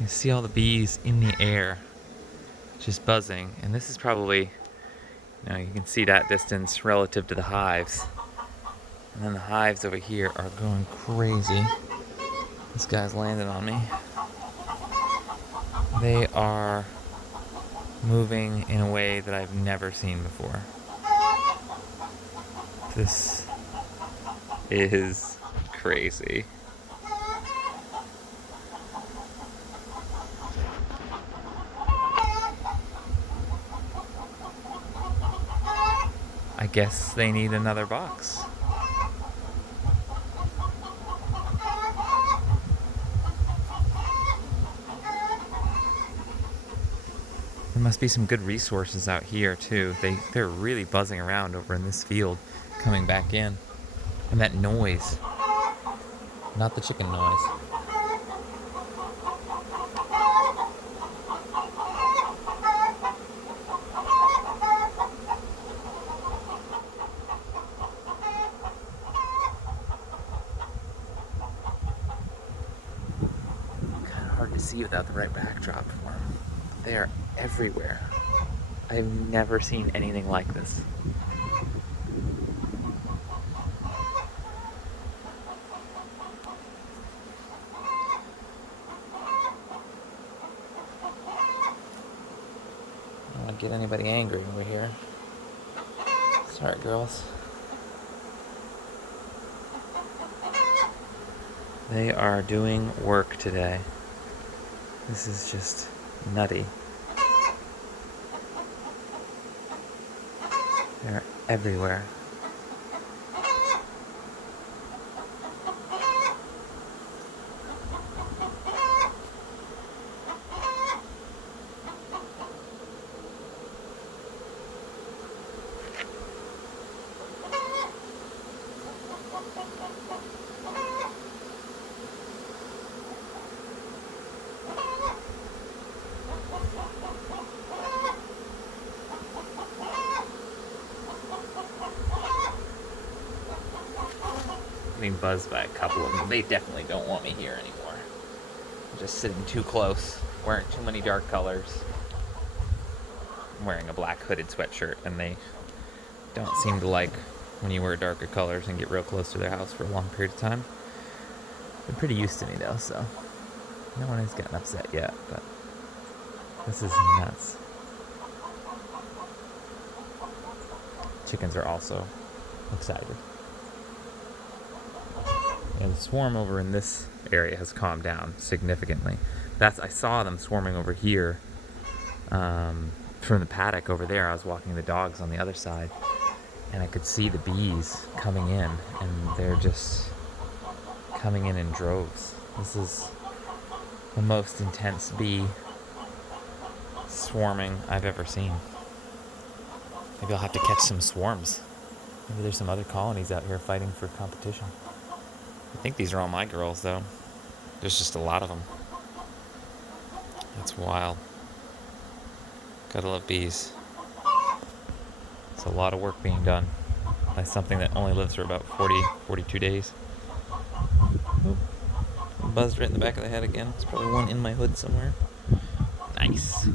You see all the bees in the air, just buzzing. And this is probably, you can see that distance relative to the hives. And then the hives over here are going crazy. This guy's landing on me. They are moving in a way that I've never seen before. This is crazy. I guess they need another box. There must be some good resources out here too. They're really buzzing around over in this field, coming back in. And that noise, not the chicken noise. Kind of hard to see without the right backdrop for them. They are everywhere. I've never seen anything like this. I don't want to get anybody angry over here. Sorry, girls. They are doing work today. This is just nutty. They're everywhere. Getting buzzed by a couple of them. They definitely don't want me here anymore. I'm just sitting too close, wearing too many dark colors. I'm wearing a black hooded sweatshirt, and they don't seem to like when you wear darker colors and get real close to their house for a long period of time. They're pretty used to me though, so no one has gotten upset yet, but this is nuts. Chickens are also excited. And the swarm over in this area has calmed down significantly. I saw them swarming over here from the paddock over there. I was walking the dogs on the other side, and I could see the bees coming in, and they're just coming in droves. This is the most intense bee swarming I've ever seen. Maybe I'll have to catch some swarms. Maybe there's some other colonies out here fighting for competition. I think these are all my girls, though. There's just a lot of them. That's wild. Gotta love bees. It's a lot of work being done by something that only lives for about 42 days. Oop. Buzzed right in the back of the head again. There's probably one in my hood somewhere. Nice.